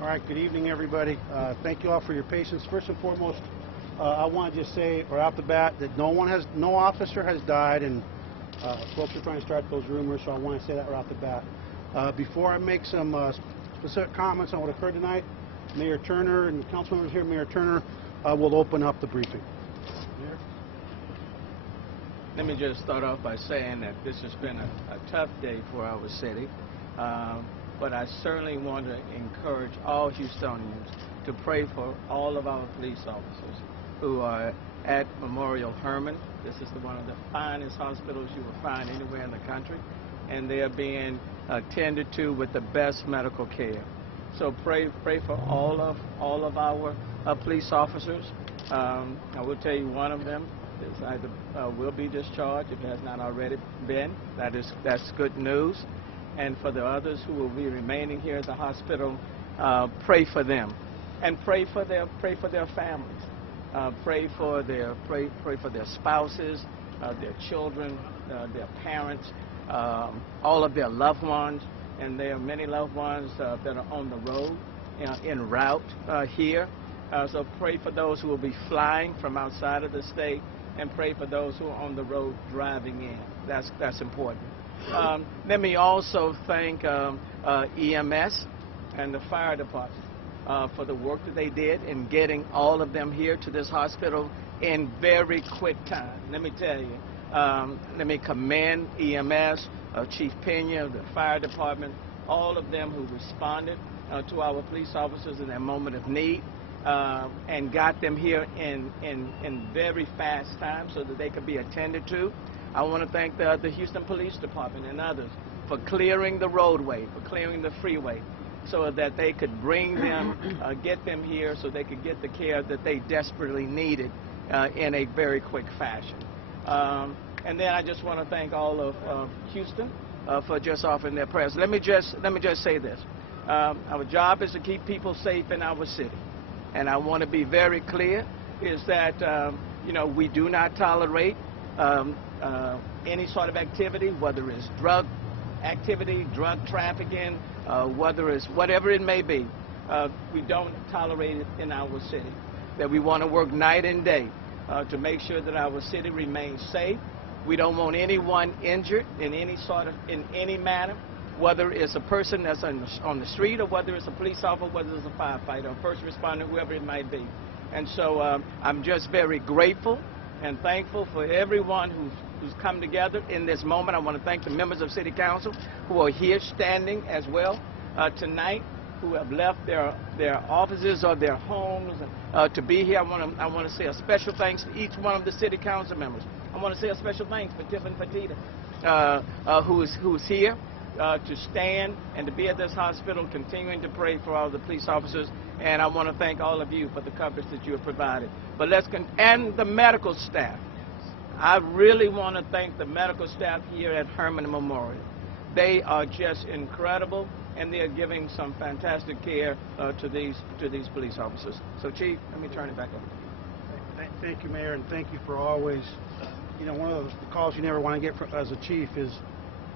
All right, good evening, everybody. Thank you all for your patience. First and foremost, I want to just say, right off the bat, that no officer has died, and folks are trying to start those rumors, so I want to say that right off the bat. Before I make some specific comments on what occurred tonight, Mayor Turner and council members here, Mayor Turner will open up the briefing. Mayor? Let me just start off by saying that this has been a tough day for our city. But I certainly want to encourage all Houstonians to pray for all of our police officers who are at Memorial Hermann. This is one of the finest hospitals you will find anywhere in the country, and they are being attended to with the best medical care. So pray for all of our police officers. I will tell you, one of them is either will be discharged if it has not already been. That's good news. And for the others who will be remaining here at the hospital, pray for them, and pray for their families. Pray for their spouses, their children, their parents, all of their loved ones, and there are many loved ones that are on the road, en route here. So pray for those who will be flying from outside of the state, and pray for those who are on the road driving in. That's important. Let me also thank EMS and the fire department for the work that they did in getting all of them here to this hospital in very quick time. Let me tell you, let me commend EMS, Chief Pena, the fire department, all of them who responded to our police officers in their moment of need and got them here in very fast time so that they could be attended to. I want to thank the Houston Police Department and others for clearing the roadway, for clearing the freeway, so that they could bring them, get them here so they could get the care that they desperately needed in a very quick fashion. And then I just want to thank all of Houston for just offering their prayers. Let me just say this. Our job is to keep people safe in our city. And I want to be very clear, is that, we do not tolerate any sort of activity, whether it's drug activity, drug trafficking, whatever it may be. We don't tolerate it in our city. That we want to work night and day to make sure that our city remains safe. We don't want anyone injured in any manner, whether it's a person that's on the street, or whether it's a police officer, whether it's a firefighter, a first responder, whoever it might be. And so I'm just very grateful and thankful for everyone who's come together in this moment. I want to thank the members of City Council who are here standing as well tonight, who have left their offices or their homes to be here. I want to say a special thanks to each one of the City Council members. I want to say a special thanks for Tiffany Petita, who's here to stand and to be at this hospital, continuing to pray for all the police officers. And I want to thank all of you for the coverage that you have provided. But and the medical staff. I really want to thank the medical staff here at Hermann Memorial. They are just incredible, and they are giving some fantastic care to these police officers. So, Chief, let me turn it back over to you. Thank you, Mayor, and thank you for always. One of the calls you never want to get as a chief is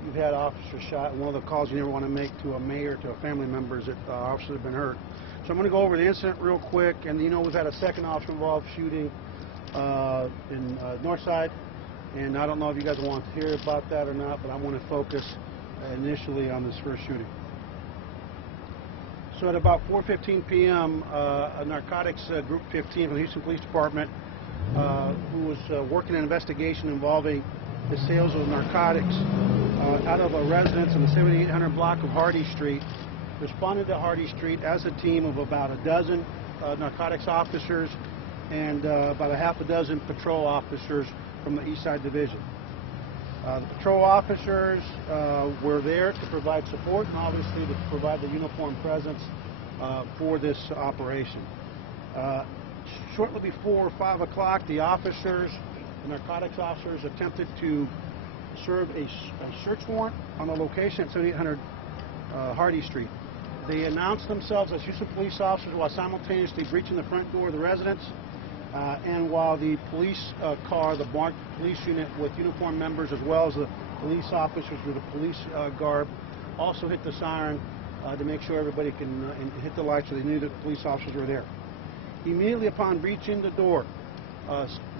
you've had officers shot, and one of the calls you never want to make to a mayor, to a family member, is that officers have been hurt. So I'm going to go over the incident real quick, and we've had a second officer involved shooting in Northside, and I don't know if you guys want to hear about that or not, but I want to focus initially on this first shooting. So at about 4:15 p.m., a narcotics group 15 from the Houston Police Department, who was working an investigation involving the sales of narcotics out of a residence in the 7800 block of Hardy Street, responded to Hardy Street as a team of about a dozen narcotics officers and about a half a dozen patrol officers from the East Side Division. The patrol officers were there to provide support and obviously to provide the uniformed presence for this operation. Shortly before 5 o'clock, the narcotics officers attempted to serve a search warrant on the location at 7800 Hardy Street. They announced themselves as Houston police officers while simultaneously breaching the front door of the residence, and while the police car, the marked police unit with uniformed members as well as the police officers with the police garb, also hit the siren to make sure everybody can and hit the lights so they knew that the police officers were there. Immediately upon breaching the door,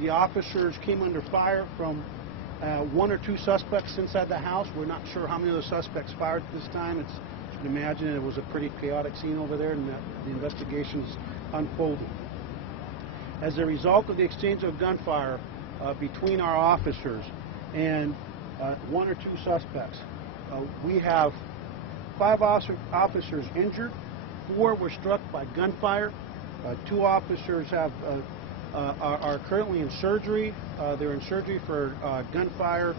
the officers came under fire from one or two suspects inside the house. We're not sure how many of the suspects fired at this time. You can imagine it was a pretty chaotic scene over there, and the investigation's unfolding. As a result of the exchange of gunfire between our officers and one or two suspects, we have 5 officers injured. 4 were struck by gunfire. 2 officers are currently in surgery. They're in surgery for gunfire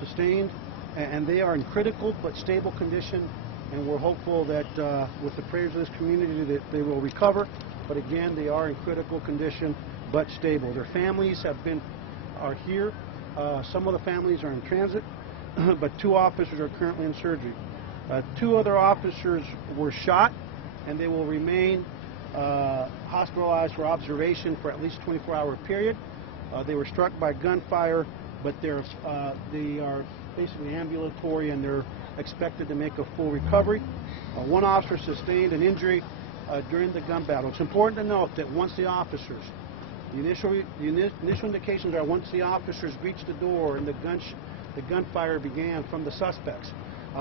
sustained, and they are in critical but stable condition. And we're hopeful that with the prayers of this community that they will recover. But again, they are in critical condition but stable. Their families are here. Some of the families are in transit, but 2 officers are currently in surgery. 2 other officers were shot, and they will remain hospitalized for observation for at least a 24-hour period. They were struck by gunfire, but they are basically ambulatory, and they're expected to make a full recovery. 1 officer sustained an injury during the gun battle. It's important to note that once the officers, the initial indications are once the officers reached the door and the gunfire began from the suspects.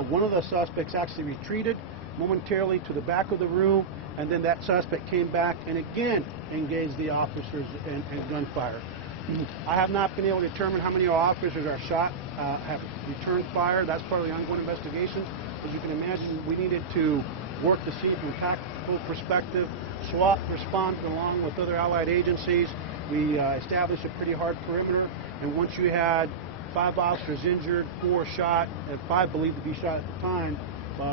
One of the suspects actually retreated momentarily to the back of the room, and then that suspect came back and again engaged the officers in gunfire. I have not been able to determine how many officers are shot, have returned fire. That's part of the ongoing investigation. As you can imagine, we needed to work to see from a tactical perspective. SWAT responded along with other allied agencies. We established a pretty hard perimeter, and once you had 5 officers injured, 4 shot, and 5 believed to be shot at the time,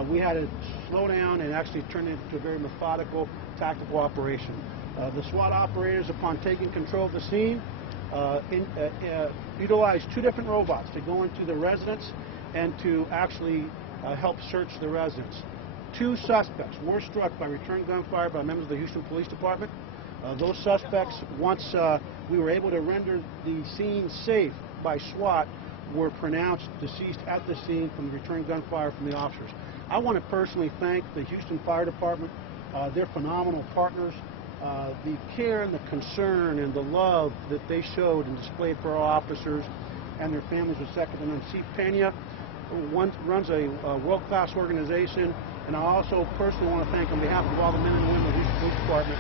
we had to slow down and actually turn it into a very methodical, tactical operation. The SWAT operators, upon taking control of the scene, utilized 2 different robots to go into the residence and to actually help search the residence. 2 suspects were struck by return gunfire by members of the Houston Police Department. Those suspects, once we were able to render the scene safe by SWAT, were pronounced deceased at the scene from the return gunfire from the officers. I want to personally thank the Houston Fire Department. They're phenomenal partners. The care and the concern and the love that they showed and displayed for our officers and their families was second to none. Chief Pena runs a world-class organization, and I also personally want to thank, on behalf of all the men and women of the Houston Police Department,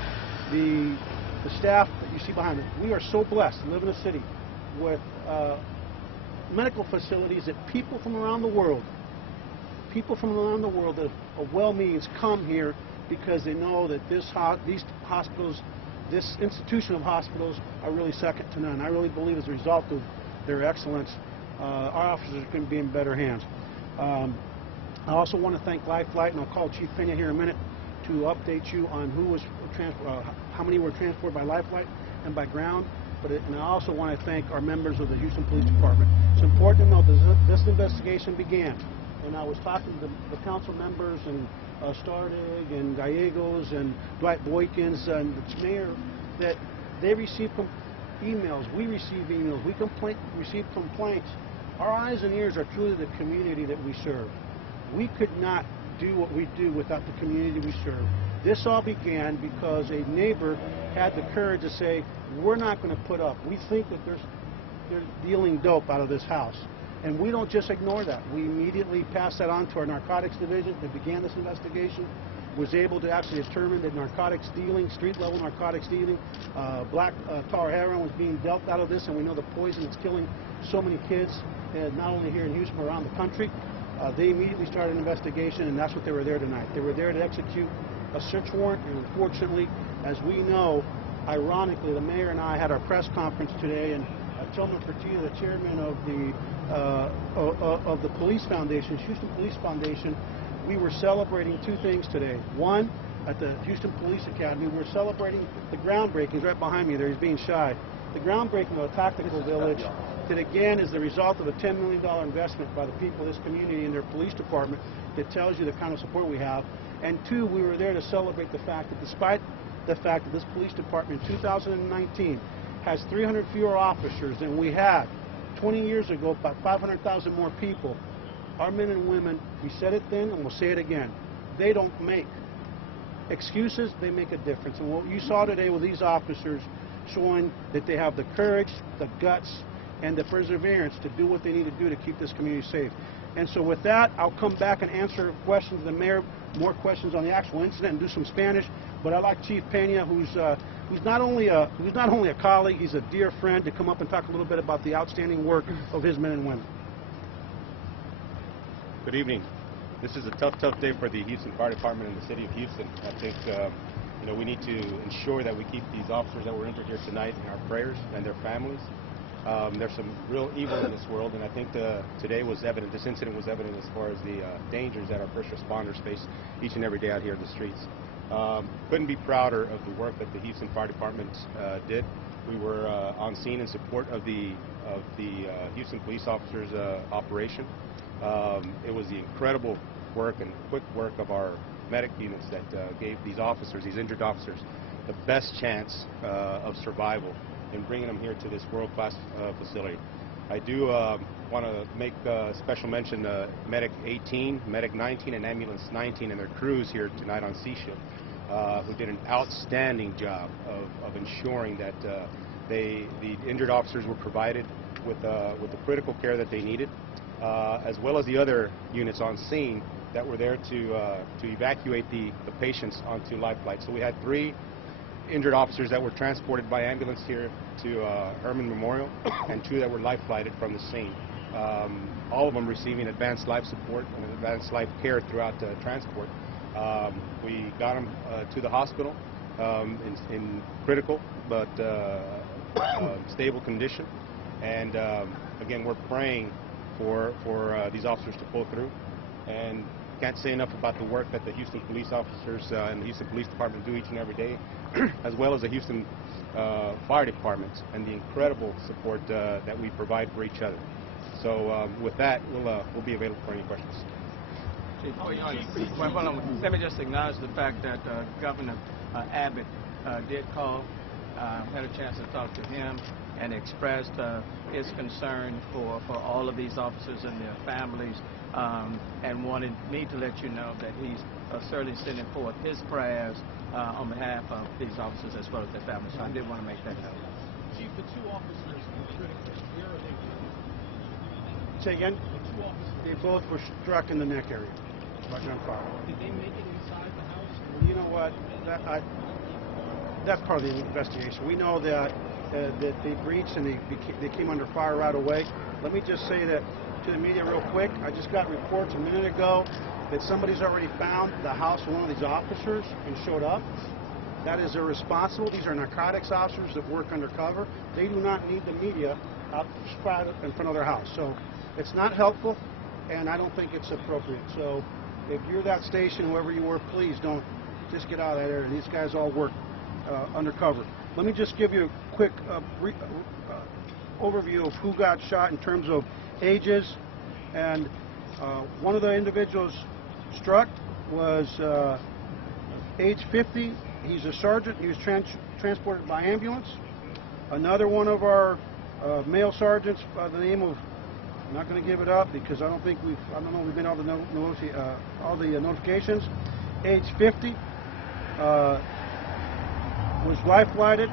the staff that you see behind us. We are so blessed to live in a city with medical facilities that people from around the world of well means come here because they know that these hospitals, this institution of hospitals, are really second to none. I really believe as a result of their excellence, our officers are going to be in better hands. I also want to thank LifeFlight, and I'll call Chief Pena here in a minute to update you on how many were transported by LifeFlight and by ground. And I also want to thank our members of the Houston Police Department. It's important to note that this investigation began, and I was talking to the council members and Stardig and Gallegos and Dwight Boykins and the mayor, that they received emails, we receive emails, we receive complaints. Our eyes and ears are truly the community that we serve. We could not do what we do without the community we serve. This all began because a neighbor had the courage to say, we're not going to put up. We think that they're dealing dope out of this house. And we don't just ignore that. We immediately passed that on to our narcotics division that began this investigation, was able to actually determine that narcotics dealing, street-level narcotics dealing, black tar heroin was being dealt out of this, and we know the poison that's killing so many kids, not only here in Houston, but around the country. They immediately started an investigation, and that's what they were there tonight. They were there to execute a search warrant, and unfortunately, as we know, ironically, the mayor and I had our press conference today, and Tillman Fertitta, the chairman of the Police Foundation, Houston Police Foundation, we were celebrating 2 things today. One, at the Houston Police Academy, we're celebrating the groundbreaking. Right behind me there, he's being shy. The groundbreaking of a tactical village that again is the result of a $10 million investment by the people of this community and their police department that tells you the kind of support we have. And 2, we were there to celebrate the fact that despite the fact that this police department in 2019 has 300 fewer officers than we had 20 years ago, about 500,000 more people, our men and women, we said it then and we'll say it again, they don't make. Excuses, they make a difference. And what you saw today with these officers showing that they have the courage, the guts, and the perseverance to do what they need to do to keep this community safe. And so with that, I'll come back and answer questions of the mayor, more questions on the actual incident, and do some Spanish. But I'd like Chief Pena, who's not only a colleague, he's a dear friend, to come up and talk a little bit about the outstanding work of his men and women. Good evening. This is a tough day for the Houston Fire Department and the City of Houston. I think we need to ensure that we keep these officers that were injured here tonight in our prayers and their families. There's some real evil in this world, and I think today was evident. This incident was evident as far as the dangers that our first responders face each and every day out here in the streets. Couldn't be prouder of the work that the Houston Fire Department did. We were on scene in support of the Houston police officers' operation. It was the incredible work and quick work of our medic units that gave these officers, these injured officers, the best chance of survival in bringing them here to this world-class facility. I do want to make special mention Medic 18, Medic 19, and Ambulance 19 and their crews here tonight on C-Shift, who did an outstanding job of ensuring that the injured officers were provided with the critical care that they needed, as well as the other units on scene that were there to evacuate the patients onto life flights. So we had 3 injured officers that were transported by ambulance here to Herman Memorial, and 2 that were life flighted from the scene. All of them receiving advanced life support and advanced life care throughout the transport. We got them to the hospital in critical but stable condition, and again, we're praying for these officers to pull through. And can't say enough about the work that the Houston police officers and the Houston Police Department do each and every day, as well as the Houston Fire Department, and the incredible support that we provide for each other. So with that, we'll be available for any questions. Chief, let me just acknowledge the fact that Governor Abbott did call, had a chance to talk to him, and expressed his concern for all of these officers and their families, and wanted me to let you know that he's certainly sending forth his prayers on behalf of these officers as well as their families. So I did want to make that note. Chief, the 2 officers were critical. Where are they? Say again? The 2 officers. They both were struck in the neck area. On fire. Did they make it inside the house? You know what? That's part of the investigation. We know that they breached and they came under fire right away. Let me just say that to the media real quick. I just got reports a minute ago that somebody's already found the house of one of these officers and showed up. That is irresponsible. These are narcotics officers that work undercover. They do not need the media out in front of their house. So it's not helpful, and I don't think it's appropriate. So if you're that station, whoever you were, please don't just get out of that area. These guys all work undercover. Let me just give you a quick overview of who got shot in terms of ages. And one of the individuals struck was age 50. He's a sergeant. He was transported by ambulance. Another one of our male sergeants by the name of, I'm not going to give it up because I don't think we've been all the notifications. Age 50 was life flighted.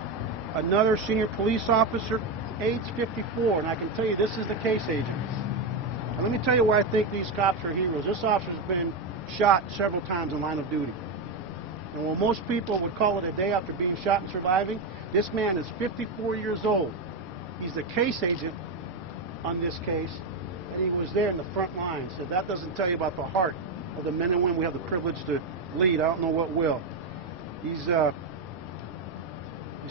Another senior police officer, age 54, and I can tell you this is the case agent. And let me tell you why I think these cops are heroes. This officer's been shot several times in line of duty. And while most people would call it a day after being shot and surviving, this man is 54 years old. He's the case agent on this case, and he was there in the front lines. So that doesn't tell you about the heart of the men and women we have the privilege to lead. I don't know what will. He's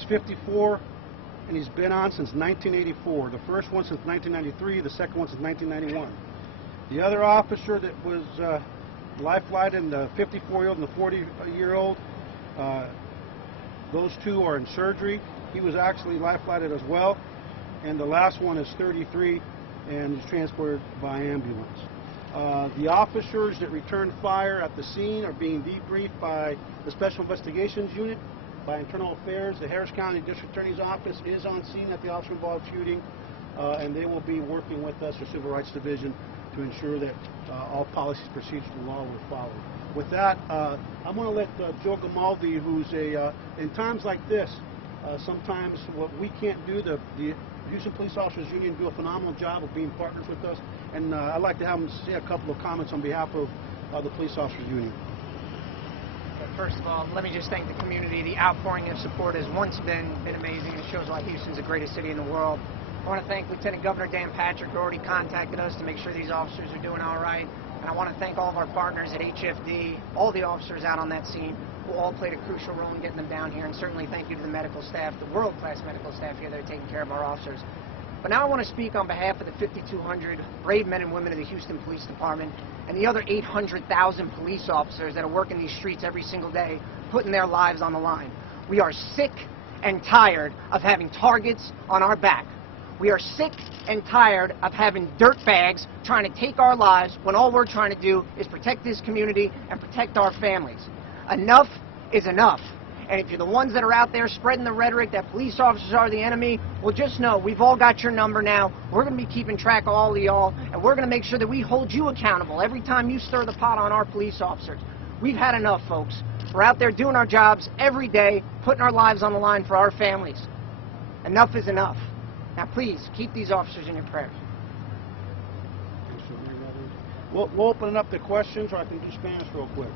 54, and he's been on since 1984. The first one since 1993, the second one since 1991. The other officer that was life flighted, the 54-year-old and the 40-year-old, those 2 are in surgery. He was actually life flighted as well. And the last one is 33 and is transported by ambulance. The officers that returned fire at the scene are being debriefed by the Special Investigations Unit, by Internal Affairs. The Harris County District Attorney's Office is on scene at the officer-involved shooting, and they will be working with us, or Civil Rights Division, to ensure that all policies, procedures, and law were followed. With that, I'm going to let Joe Gamaldi, who's in times like this, sometimes what we can't do, the Houston Police Officers Union do a phenomenal job of being partners with us, and I'd like to have him say a couple of comments on behalf of the Police Officers Union. First of all, let me just thank the community. The outpouring of support has once been amazing. It shows why Houston's the greatest city in the world. I want to thank Lieutenant Governor Dan Patrick, who already contacted us to make sure these officers are doing all right. And I want to thank all of our partners at HFD, all the officers out on that scene, who all played a crucial role in getting them down here. And certainly thank you to the medical staff, the world-class medical staff here that are taking care of our officers. But now I want to speak on behalf of the 5,200 brave men and women of the Houston Police Department and the other 800,000 police officers that are working these streets every single day, putting their lives on the line. We are sick and tired of having targets on our back. We are sick and tired of having dirtbags trying to take our lives when all we're trying to do is protect this community and protect our families. Enough is enough. And if you're the ones that are out there spreading the rhetoric that police officers are the enemy, well, just know we've all got your number now. We're going to be keeping track of all of y'all, and we're going to make sure that we hold you accountable every time you stir the pot on our police officers. We've had enough, folks. We're out there doing our jobs every day, putting our lives on the line for our families. Enough is enough. Now, please, keep these officers in your prayers. We'll open it up to questions, or I can do Spanish real quick.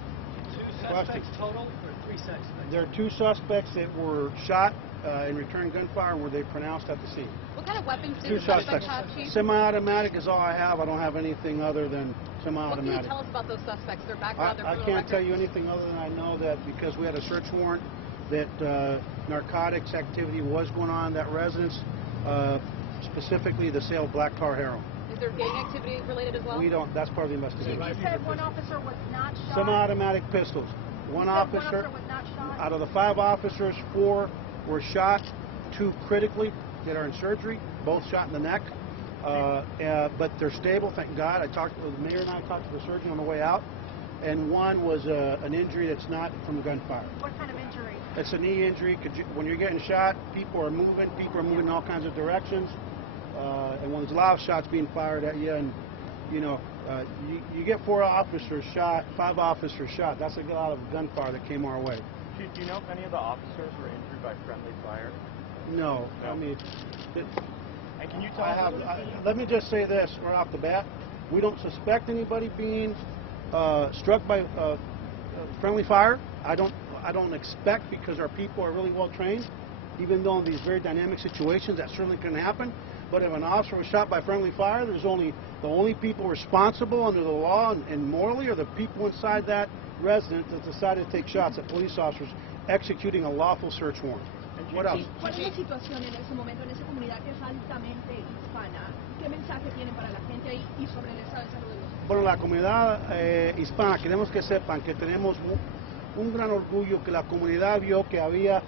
Two suspects total, or three suspects? There are two suspects that were shot and returned gunfire were they pronounced at the scene. What kind of weapons do Two the suspects suspects. have, Chief? Semi-automatic is all I have. I don't have anything other than What can you semi-automatic. tell us about those suspects, their background, their I criminal can't tell record? you anything other than I know that because we had a search warrant that narcotics activity was going on in that residence, specifically the sale of black tar heroin. Is there gang activity related as well? We don't. That's part of the You investigation. said one officer was not shot. Semi-automatic pistols. One officer. Was not shot. Out of the 5 officers, 4 were shot, 2 critically that are in surgery, both shot in the neck. But they're stable, thank God. The mayor and I talked to the surgeon on the way out, and one was an injury that's not from gunfire. What kind of injury? It's a knee injury. When you're getting shot, people are moving in all kinds of directions, and when there's a lot of shots being fired at you, and you get 4 officers shot, 5 officers shot. That's a lot of gunfire that came our way. Do you know if any of the officers were injured by friendly fire? No. No. I mean, And can you tell us? let me just say this right off the bat: we don't suspect anybody being struck by friendly fire. I don't expect, because our people are really well trained. Even though in these very dynamic situations that certainly can happen. But if an officer was shot by friendly fire, the only people responsible under the law and morally are the people inside that residence that decided to take shots at police officers executing a lawful search warrant. What else? ¿Cuál es la situación en ese momento en esa comunidad que es altamente hispana? ¿Qué mensaje tienen para la gente ahí y sobre el estado de salud de los? Bueno, la comunidad hispana, queremos que sepan que tenemos un gran orgullo que la comunidad vio que había,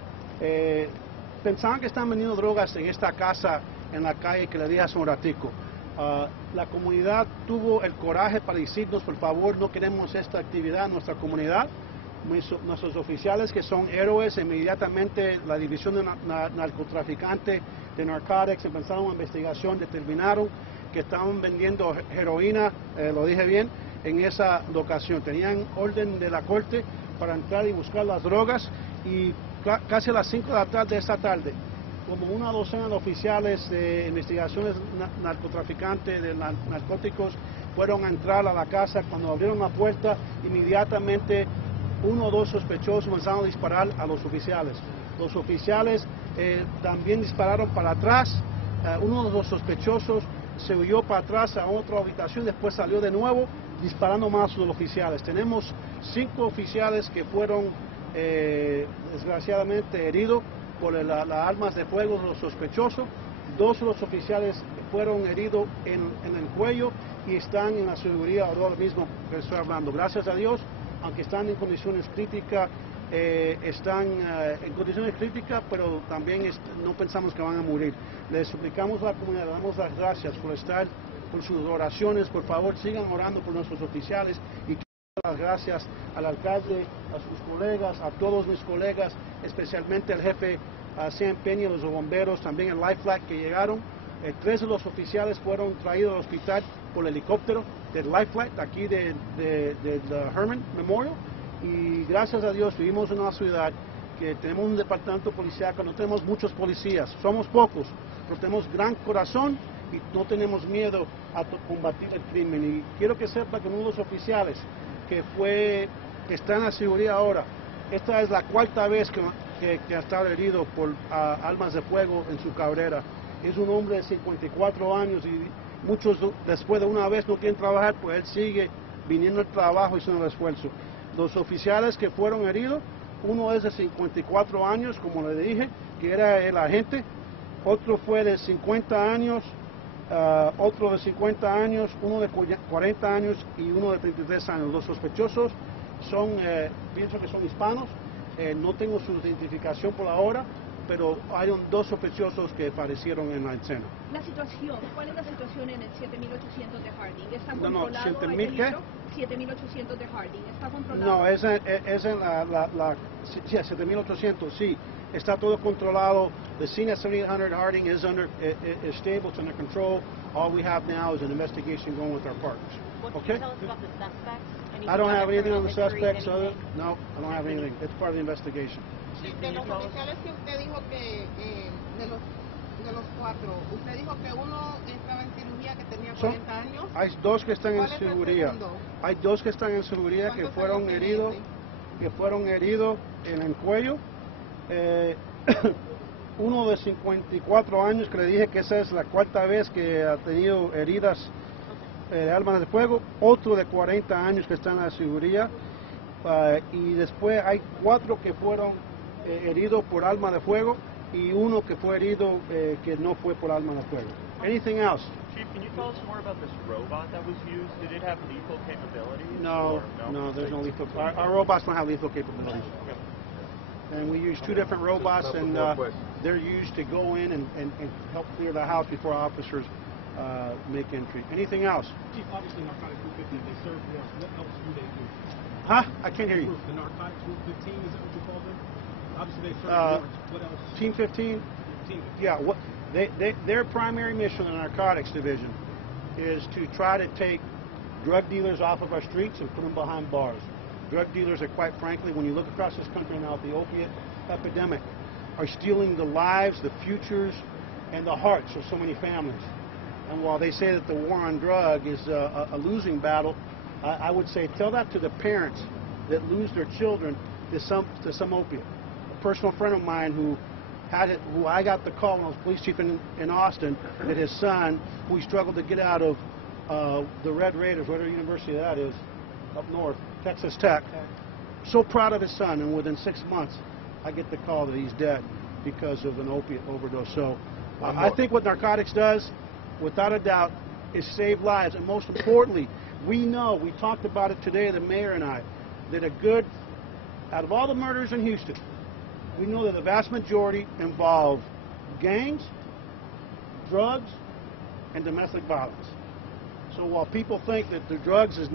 pensaban que estaban vendiendo drogas en esta casa en la calle que le dije hace un ratico. La comunidad tuvo el coraje para decirnos, por favor, no queremos esta actividad en nuestra comunidad. Nuestros oficiales, que son héroes, inmediatamente la división de narcotraficantes de narcotics empezaron una investigación, determinaron que estaban vendiendo heroína, lo dije bien, en esa locación. Tenían orden de la corte para entrar y buscar las drogas, y casi a las 5 de la tarde de esta tarde, como una docena de oficiales de investigaciones narcotraficantes de narcóticos fueron a entrar a la casa. Cuando abrieron la puerta, inmediatamente 1 o 2 sospechosos comenzaron a disparar a los oficiales. Los oficiales también dispararon para atrás. Uno de los sospechosos se huyó para atrás a otra habitación, después salió de nuevo disparando más a los oficiales. Tenemos 5 oficiales que fueron desgraciadamente heridos por las armas de fuego de los sospechosos. 2 de los oficiales fueron heridos en el cuello y están en la seguridad ahora mismo que estoy hablando. Gracias a Dios, aunque están en condiciones críticas, pero también no pensamos que van a morir. Les suplicamos a la comunidad, le damos las gracias por sus oraciones. Por favor, sigan orando por nuestros oficiales, y las gracias al alcalde, a sus colegas, a todos mis colegas, especialmente al jefe Sam Peña, los bomberos, también el Life Flag que llegaron. 3 de los oficiales fueron traídos al hospital por el helicóptero del Life Flight aquí del Herman Memorial. Y gracias a Dios vivimos en una ciudad que tenemos un departamento policial que no tenemos muchos policías, somos pocos, pero tenemos gran corazón y no tenemos miedo a combatir el crimen. Y quiero que sepa que uno de los oficiales que está en la seguridad ahora, esta es la cuarta vez que ha estado herido por armas de fuego en su carrera. Es un hombre de 54 años y muchos después de una vez no quieren trabajar, pues él sigue viniendo al trabajo y haciendo el esfuerzo. Los oficiales que fueron heridos, uno es de 54 años, como le dije, que era el agente, otro fue de 50 años, otro de 50 años, uno de 40 años y uno de 33 años. Los sospechosos son, pienso que son hispanos, no tengo su identificación por ahora, pero hay dos sospechosos que aparecieron en la escena. La situación, ¿cuál es la situación en el 7800 de Harding? ¿Está No, controlado? 7000 ¿qué? 7800 de Harding, ¿está controlado? No, es en sí, 7800, sí. Está todo controlado. The scene at 7800 Harding is stable, it's under control. All we have now is an investigation going with our partners. What Okay? can you tell us about the suspects? I don't have anything on the suspects. Anything? No, I don't have anything. It's part of the investigation. De los oficiales que usted dijo que, de los cuatro, usted dijo que uno estaba en cirugía que tenía 40 años. Hay dos que están en ¿Cuál es el seguridad. segundo? Hay dos que están en seguridad que fueron heridos en el cuello. Uno de 54 años que le dije que esa es la cuarta vez que ha tenido heridas de armas de fuego. Otro de 40 años que está en la seguridad. Y después hay 4 que fueron heridos por arma de fuego y uno que fue herido que no fue por arma de fuego. Anything else? Chief, can you tell us more about this robot that was used? Did it have lethal capabilities? No, or no, there's no lethal. Our robots don't have lethal capabilities. And we use 2 different robots, and they're used to go in and help clear the house before officers make entry. Anything else? Chief, obviously Narcotics Group 15, they serve warrants. What else do they do? Huh? I can't hear you. The Narcotics Group 15, is that what you call them? Obviously they serve warrants. What else? Team 15? Team 15. Yeah, their primary mission in the narcotics division is to try to take drug dealers off of our streets and put them behind bars. Drug dealers are, quite frankly, when you look across this country now, the opiate epidemic, are stealing the lives, the futures, and the hearts of so many families. And while they say that the war on drug is a losing battle, I would say tell that to the parents that lose their children to some opiate. A personal friend of mine who I got the call when I was police chief in Austin, that his son, who he struggled to get out of the Red Raiders, whatever university that is, up north, Texas Tech, so proud of his son, and within 6 months, I get the call that he's dead because of an opiate overdose. So I think what narcotics does, without a doubt, is save lives. And most importantly, we talked about it today, the mayor and I, that out of all the murders in Houston, we know that the vast majority involve gangs, drugs, and domestic violence. So while people think that the drugs is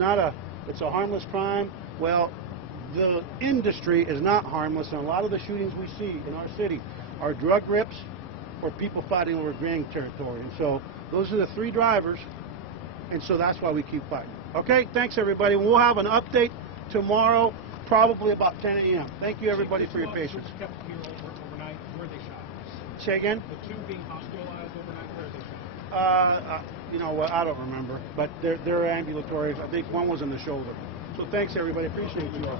it's a harmless crime, well, the industry is not harmless, and a lot of the shootings we see in our city are drug rips or people fighting over gang territory. And so those are the 3 drivers, and so that's why we keep fighting. Okay, thanks everybody. We'll have an update tomorrow, probably about 10 a.m. Thank you everybody for your patience. Kept here overnight. Where are they shot? Say again? The 2 being hospitalized overnight. Where are they shot? You know what? I don't remember, but they're ambulatory. I think one was in the shoulder. So thanks everybody. Appreciate you all.